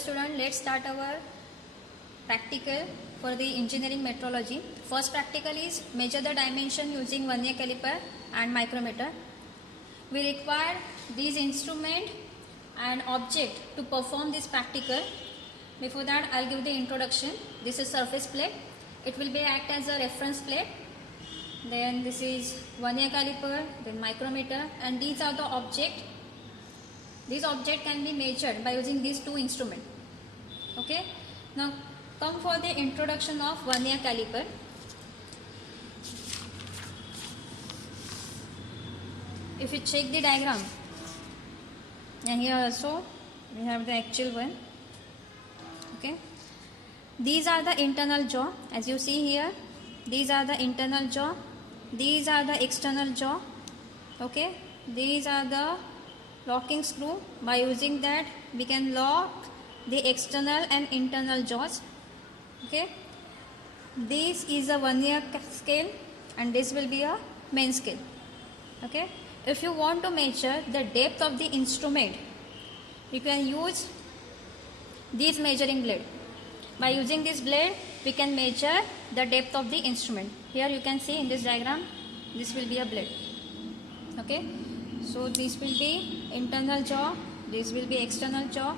student, let's start our practical for the engineering metrology. First practical is measure the dimension using vernier caliper and micrometer. We require these instrument and object to perform this practical. Before that, I'll give the introduction. This is surface plate. It will be act as a reference plate. Then this is vernier caliper, then micrometer, and these are the object. These object can be measured by using these two instruments. Okay. Now come for the introduction of vernier caliper. If you check the diagram, and here also we have the actual one. Okay. These are the internal jaw, as you see here. These are the internal jaw. These are the external jaw. Okay. These are the locking screw. By using that, we can lock the external and internal jaws. Okay. This is a vernier scale, and this will be a main scale. Okay. If you want to measure the depth of the instrument, you can use this measuring blade. By using this blade, we can measure the depth of the instrument. Here you can see in this diagram, this will be a blade. Okay. So this will be internal jaw, this will be external jaw.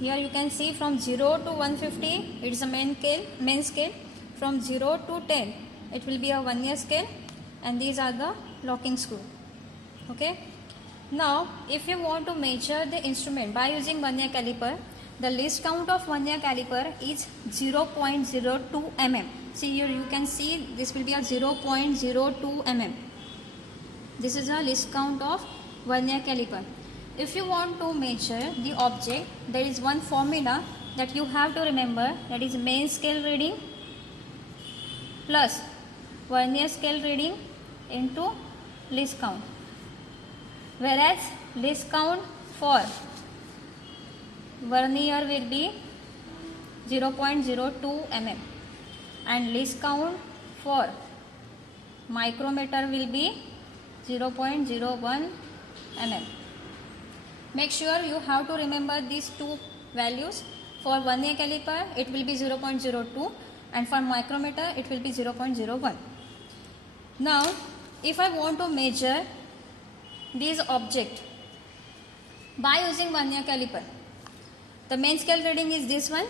Here you can see from 0 to 150, it is a main scale. From 0 to 10, it will be a vernier scale, and these are the locking screw. Okay. Now, if you want to measure the instrument by using vernier caliper, the least count of vernier caliper is 0.02 mm. See here you can see this will be a 0.02 mm. This is a least count of vernier caliper. If you want to measure the object, there is one formula that you have to remember, that is main scale reading plus vernier scale reading into least count. Whereas least count for vernier will be 0.02 mm and least count for micrometer will be 0.01 mm. Make sure you have to remember these two values. For vernier caliper it will be 0.02 and for micrometer it will be 0.01. Now if I want to measure this object by using vernier caliper, the main scale reading is this one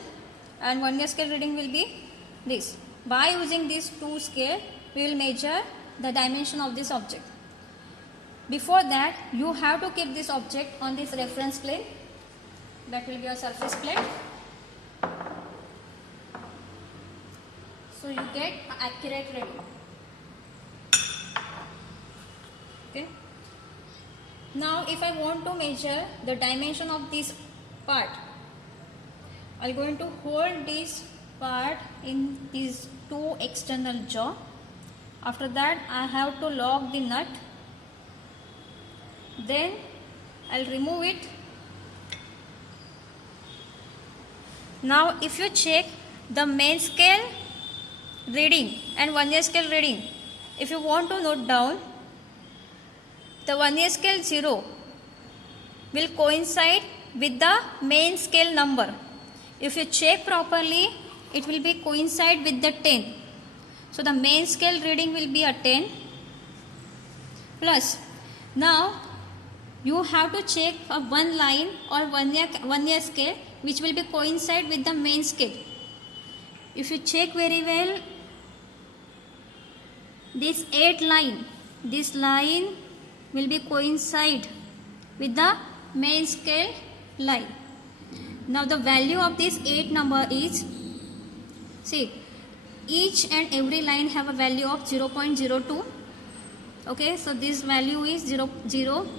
and vernier scale reading will be this. By using these two scale, we will measure the dimension of this object. Before that, you have to keep this object on this reference plane. That will be a surface plate. So you get accurate reading. Okay. Now if I want to measure the dimension of this part, I am going to hold this part in these two external jaw. After that I have to lock the nut. Then I will remove it. Now if you check the main scale reading and vernier scale reading, if you want to note down, the vernier scale 0 will coincide with the main scale number. If you check properly, it will be coincide with the 10. So the main scale reading will be a 10 plus. Now you have to check a one line or vernier scale which will be coincide with the main scale. If you check very well, this 8 line, this line will be coincide with the main scale line. Now the value of this 8 number is, see, each and every line have a value of 0.02. Okay, so this value is 0,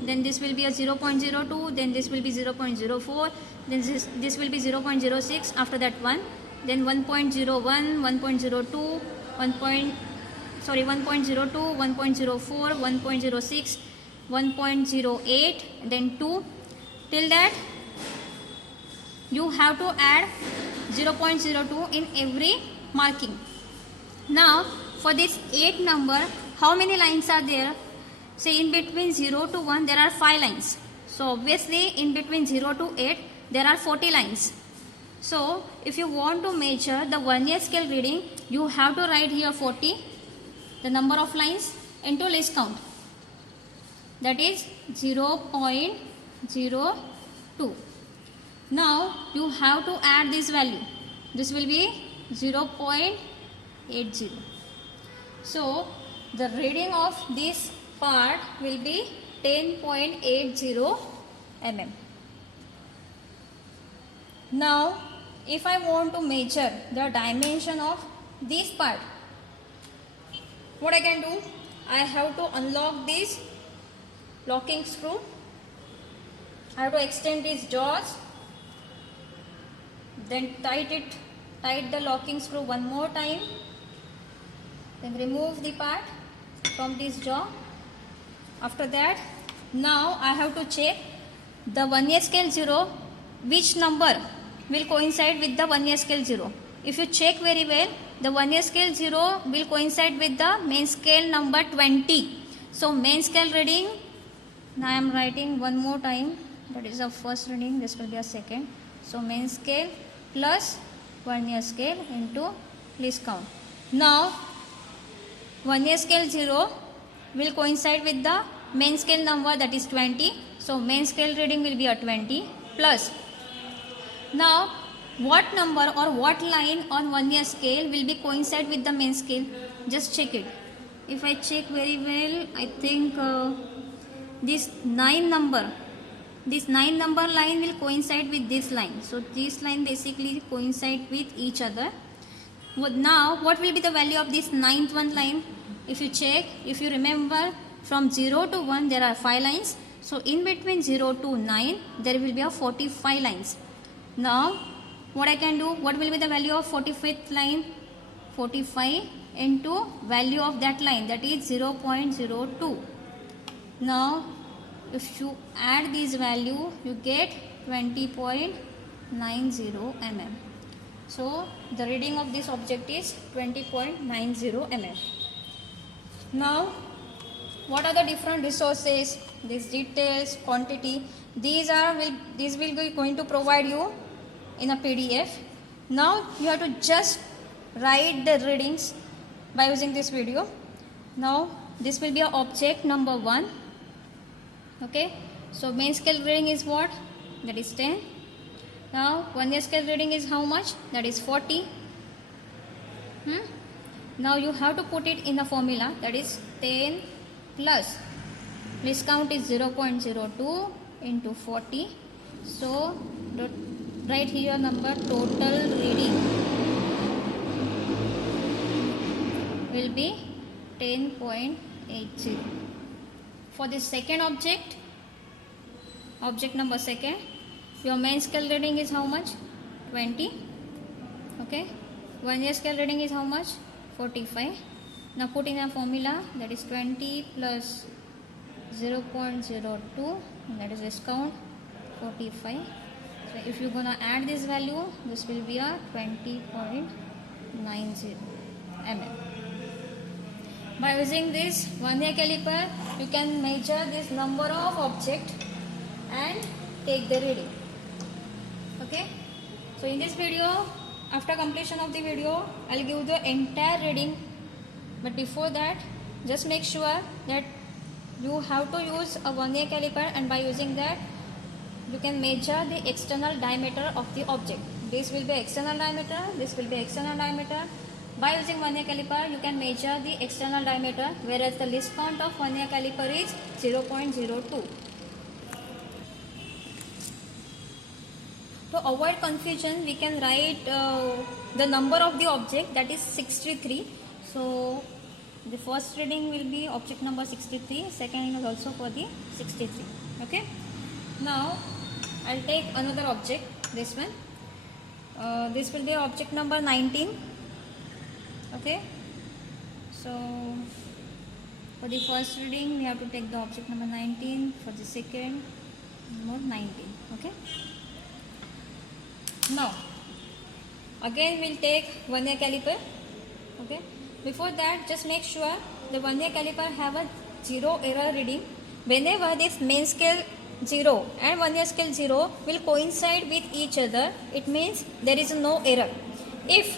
then this will be a 0.02, then this will be 0.04, then this will be 0.06, after that 1, then 1.01, 1.02, 1.02, 1.04, 1.06, 1.08, then 2. Till that you have to add 0.02 in every marking. Now for this 8 number, how many lines are there? Say in between 0 to 1 there are 5 lines. So obviously in between 0 to 8 there are 40 lines. So if you want to measure the vernier scale reading, you have to write here 40, the number of lines, into least count, that is 0.02. Now you have to add this value. This will be 0.80. So the reading of this part will be 10.80 mm. Now if I want to measure the dimension of this part, what I can do? I have to unlock this locking screw. I have to extend these jaws, then tight the locking screw one more time, then remove the part from this jaw. After that, now I have to check the vernier scale 0, which number will coincide with the vernier scale 0. If you check very well, the vernier scale 0 will coincide with the main scale number 20. So main scale reading, now I am writing one more time, that is the first reading, this will be a second. So main scale plus vernier scale into least count. Now vernier scale 0 will coincide with the main scale number, that is 20. So main scale reading will be a 20 plus. Now what number or what line on vernier scale will be coincide with the main scale? Just check it. If I check very well, I think this 9 number line will coincide with this line. So this line basically coincide with each other. Now what will be the value of this 9th one line? If you check, if you remember, from 0 to 1 there are 5 lines. So in between 0 to 9 there will be a 45 lines. Now what I can do? What will be the value of 45th line? 45 into value of that line, that is 0.02. Now if you add this value, you get 20.90 mm. So the reading of this object is 20.90 mm. Now what are the different resources, these details, quantity, these will be going to provide you in a PDF. Now you have to just write the readings by using this video. Now this will be a object number 1. Okay, so main scale reading is what? That is 10. Now vernier scale reading is how much? That is 40. Now you have to put it in a formula, that is 10 plus least count is 0.02 into 40. So write here number, total reading will be 10.80. For the second object number 2, your main scale reading is how much? 20. Okay, vernier scale reading is how much? 45. Now put in a formula, that is 20 plus 0.02, that is discount 45. So if you're gonna add this value, this will be a 20.90 mm. By using this vernier caliper, you can measure this number of objects and take the reading. Okay, so in this video, after completion of the video, I'll give the entire reading. But before that, just make sure that you have to use a vernier caliper, and by using that you can measure the external diameter of the object. This will be external diameter, this will be external diameter. By using vernier caliper, you can measure the external diameter, whereas the least count of vernier caliper is 0.02. To avoid confusion, we can write the number of the object, that is 63. So the first reading will be object number 63, second is also for the 63. Okay. Now I'll take another object, this one. This will be object number 19. Okay. So for the first reading, we have to take the object number 19. For the second, number 19. Okay. Now again we'll take vernier caliper. Okay. Before that, just make sure the vernier caliper have a 0 error reading. Whenever this main scale 0 and 1 year scale 0 will coincide with each other, it means there is no error. If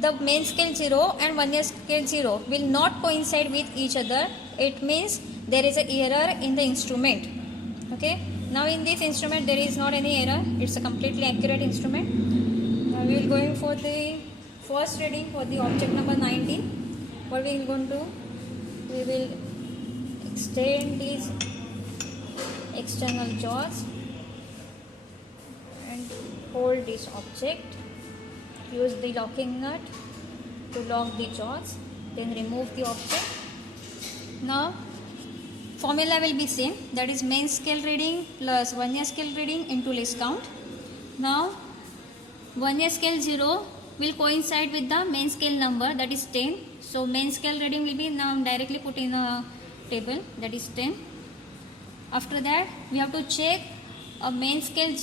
the main scale 0 and 1 year scale 0 will not coincide with each other, it means there is an error in the instrument. Okay, now in this instrument there is not any error, it's a completely accurate instrument. Now we will going for the first reading for the object number 19. What we will going to do, we will extend these external jaws and hold this object, use the locking nut to lock the jaws, then remove the object. Now formula will be same, that is main scale reading plus 1 year scale reading into list count. Now 1 year scale 0 will coincide with the main scale number, that is 10. So main scale reading will be now directly put in a table, that is 10. After that we have to check a main scale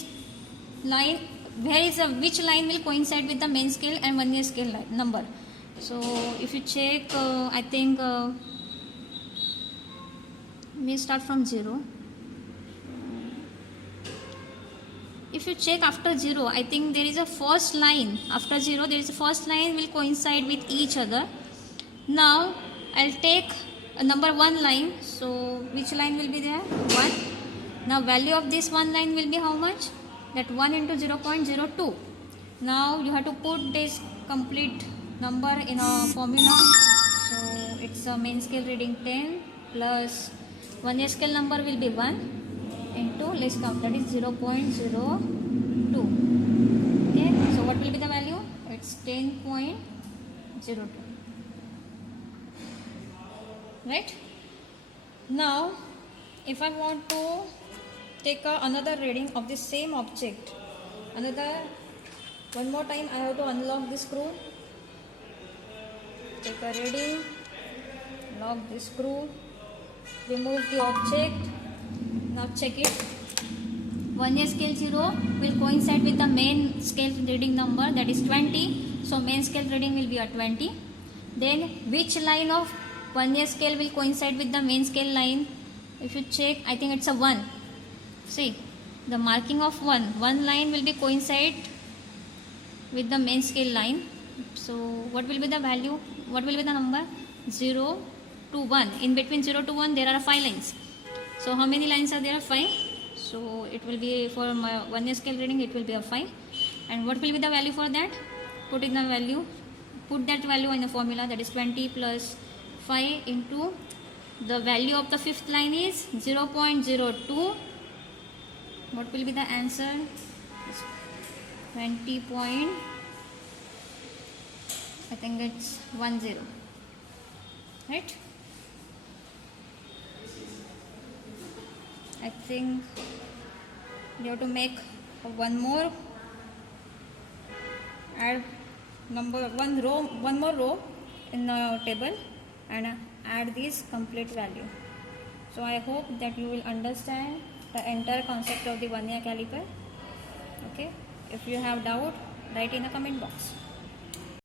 line, which line will coincide with the main scale and 1 year scale number. So if you check, I think we start from 0. If you check after 0, I think there is a first line. After 0, there is a first line will coincide with each other. Now I'll take a number 1 line. So which line will be there? 1. Now value of this 1 line will be how much? That 1 into 0.02. Now you have to put this complete number in a formula. So it's a main scale reading 10 plus 1 year scale number will be 1 into list count, that is 0.02. Okay, so what will be the value? It's 10.02. Right? Now if I want to take another reading of the same object, one more time I have to unlock the screw, take a reading, lock the screw, remove the object. Now check it. 1 year scale 0 will coincide with the main scale reading number, that is 20. So main scale reading will be a 20. Then which line of 1 year scale will coincide with the main scale line? If you check, I think it's a 1. See, the marking of 1 line will be coincide with the main scale line. So what will be the value? What will be the number? 0 to 1. In between 0 to 1 there are 5 lines. So how many lines are there? 5. So it will be, for my 1 year scale reading it will be a 5. And what will be the value for that? Put in the value, put that value in the formula, that is 20 plus 5 into the value of the fifth line is 0.02. What will be the answer? 20 point, I think it's 10. Right? I think you have to make one more, add one more row in the table and add this complete value. So I hope that you will understand the entire concept of the 1 year caliper. Okay, if you have doubt, write in the comment box.